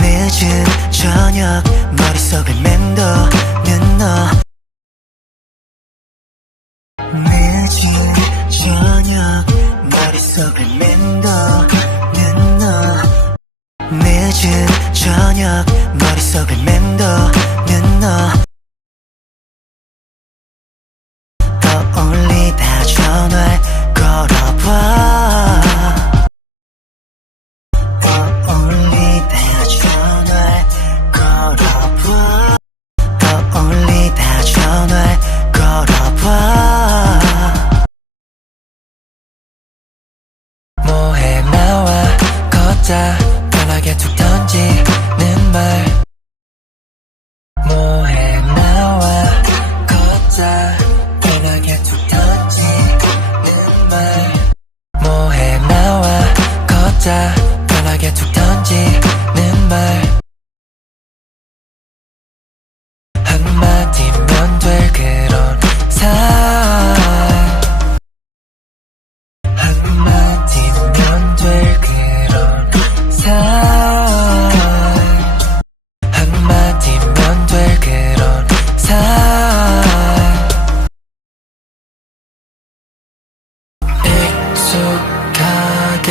늦은 저녁 머릿속을 맴도는 너 늦은 저녁 머릿속을 맴도는 너 늦은 저녁 머릿속을 맴도는 너 떠올리다 전화를 걸어봐 떠올리다 전화를 걸어봐 떠올리다 전화를 걸어봐 뭐해 나와 걷자 편하게 툭 던지는 말 뭐해 나와 걷자 편하게 툭 던지는 말 뭐해 나와 걷자 편하게 툭 던지는 말 한마디면 될 그런 사이 한마디면 될 그런 사이 한마디면 될 그런 사이 익숙하게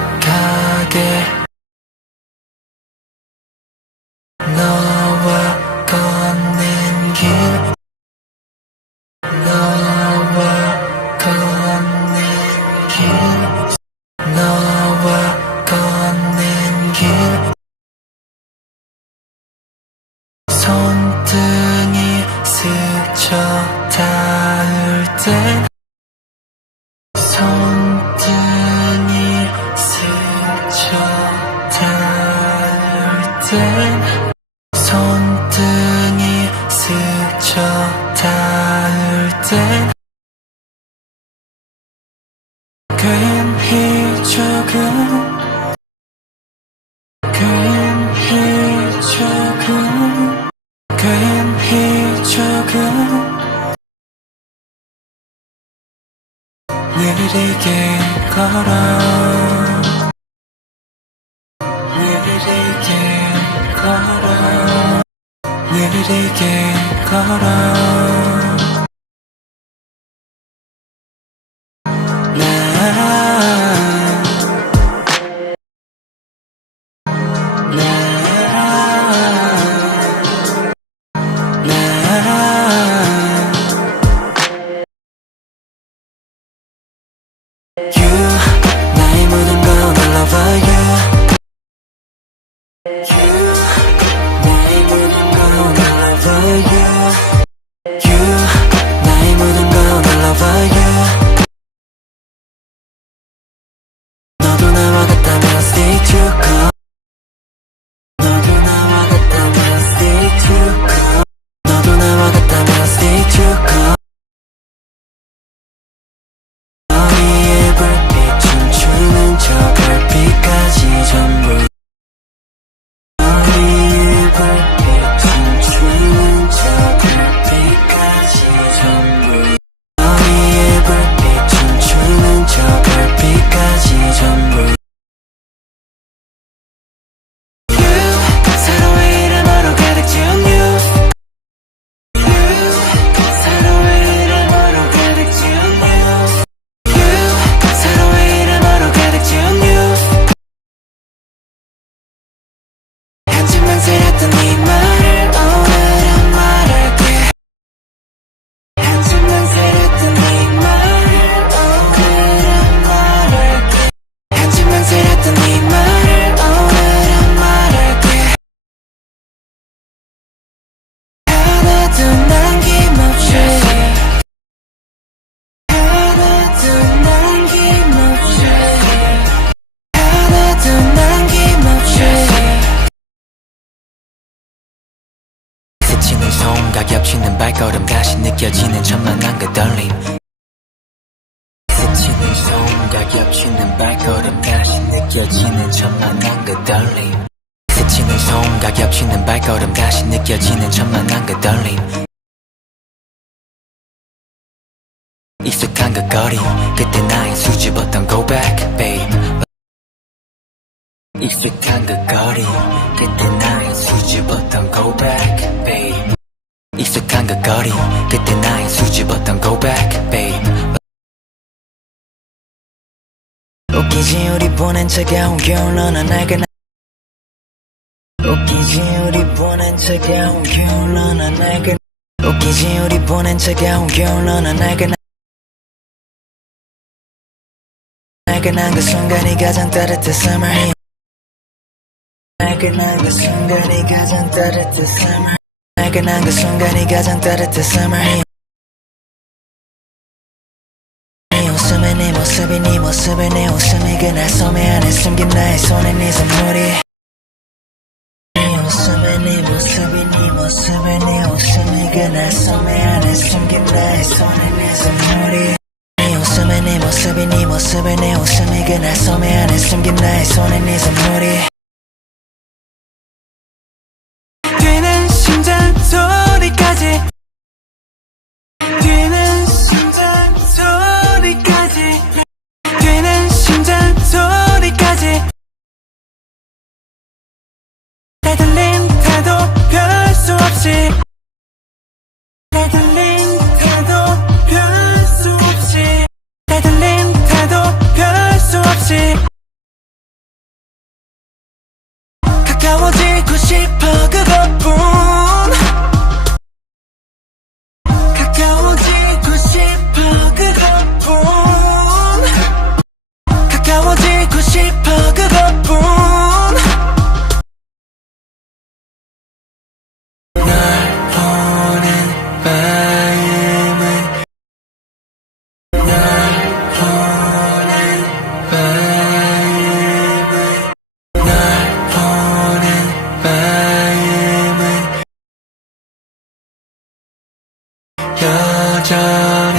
익숙하게 너와 걷는 길 너와 걷는 길 너와 걷는 길 손등이 스쳐 닿을 땐 손등이 스쳐 닿을 땐 손등이 스쳐 닿을 땐 괜히 조금 괜히 조금 괜히 조금 느리게 걸어 느리게 걸어 느리게 걸어 나의 모든 건 all over you 나의 모든 건 all over you 나의 모든 건 all over you 너도 나와 같다면 stay too cold 너도 나와 같다면 stay too cold 너도 나와 같다면 stay too cold 머리에 불빛 춤추는 저 별빛까지 전부 머리에 불빛 춤추는 저 별빛까지 전부 머리에 불빛 춤추는 저 별빛까지 전부 서로의 이름으로 가득 채운 you 서로의 이름으로 가득 채운 you 서로의 이름으로 가득 채운 you 한참 망설였던 네 말을 오늘은 말할게 한참 망설였던 네 말을 오늘은 말할게 한참 망설였던 네 말을 오늘은 말할게 하나도 남김없이 하나도 남김없이 하나도 남김없이 스치는 손과 겹치는 발걸음 다시 느껴지는 천만한 그 떨림 스치는 손과 겹치는 발걸음 다시 느껴지는 천만한 그 떨림 스치는 손과 겹치는 발걸음 다시 느껴지는 천만한 그 떨림 익숙하게 익숙한 그 거리 그때 나의 수줍었던 go back babe 익숙한 그 거리 그때 나의 수줍었던 go back babe 익숙한 그 거리 그때 나의 수줍었던 go back babe 웃기지 우리 보낸 차가운 겨울 너는 날까 웃기지 우리 보낸 차가운 겨울 너는 날까 웃기지 우리 보낸 차가운 겨울 너는 날까 날까난 그 순간이 가장 따뜻했음을 날까난 그 순간이 가장 따뜻했음을 날까난 그 순간이 가장 따뜻했음을 네 모습이 네 모습에 내 웃음이 그날 소매 안에 숨긴 나의 손에 네 선물이 네 웃음에 네 모습이 네 모습에 내 웃음이 그날 소매 안에 숨긴 나의 손에 네 선물이 네 웃음에 네 모습이 네 모습에 내 웃음이 그날 소매 안에 숨긴 나의 손에 네 선물이 뛰는 심장 소리까지 뛰는 심장 소리까지 뛰는 심장 소리까지 다 들린대도 별 수 없이 다 들린대도 별 수 없이 다 들린대도 별 수 없이 가까워지고 싶어 그것뿐 가까워지고 싶어 그것뿐 가까워지고 싶어 그것뿐 날 보낸 마음은 날 보낸 마음은 날 보낸 마음은 여전해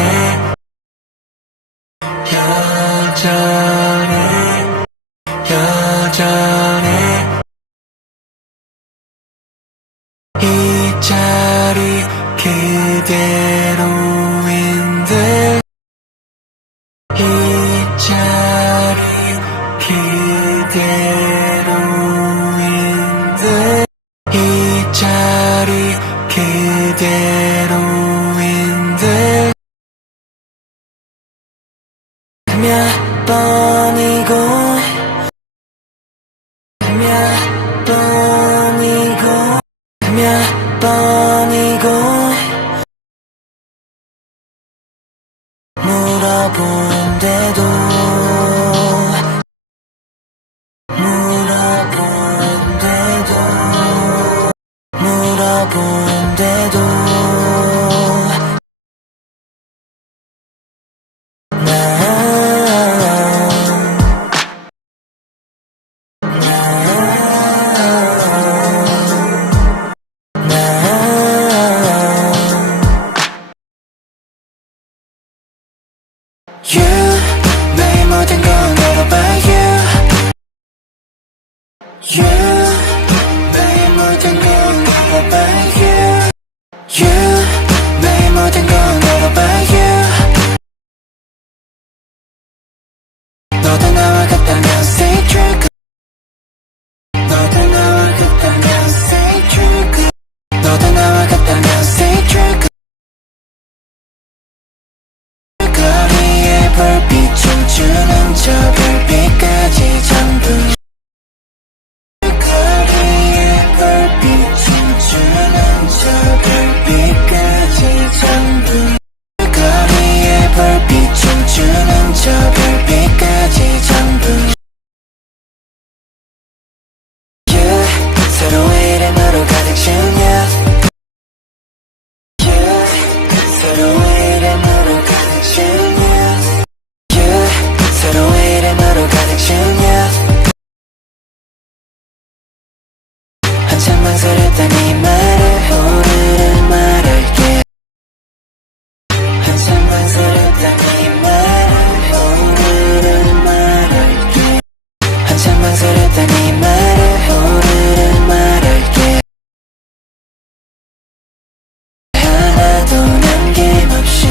여전해 여전해 이 자리 그대로인데 이 자리 그대로인데 이 자리 그대로인데 몇 번이고 몇 번이고 몇 번이고 물어본대도 물어본대도 물어본대도 You 나의 모든 건 all about you You 나의 모든 건 all about you You 나의 모든 건 all about you 너도 나와 같다면 stay true 너도 나와 같다면 stay true 너도 나와 같다면 stay true 거리에 별빛 춤추는 저 별빛까지 전부 거리에 별빛 춤추는 저 별빛까지 전부 거리에 별빛 춤추는 저 별빛까지 전부 Yeah 서로의 이름으로 가득 채운 yeah Yeah 서로의 이름으로 가득 채운 yeah 서로의 이름으로 가득 채운 yeah 한참 망설였던 이 말을 오늘은 말할게 한참 망설였던 이 말을 오늘은 말할게 한참 망설였던 이 말을 오늘은 말할게 하나도 남김없이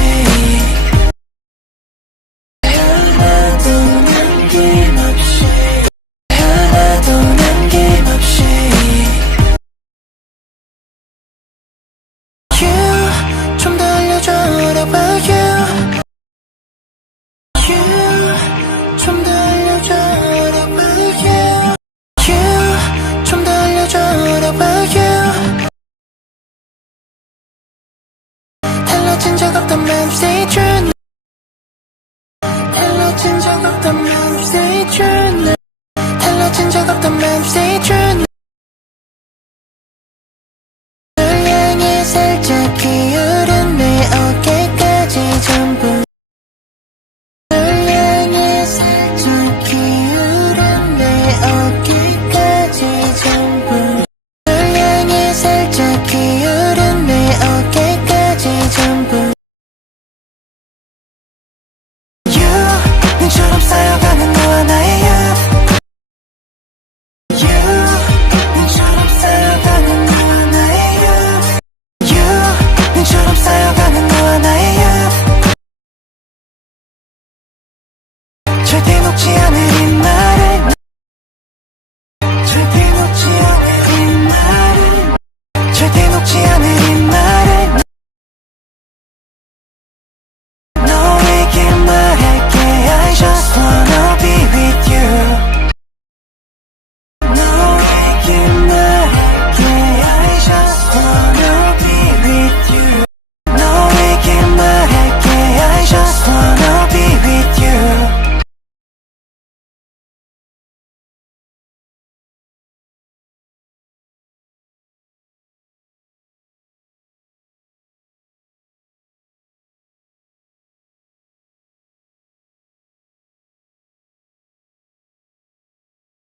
적 없다면 stay true 달라진 적 없다면 stay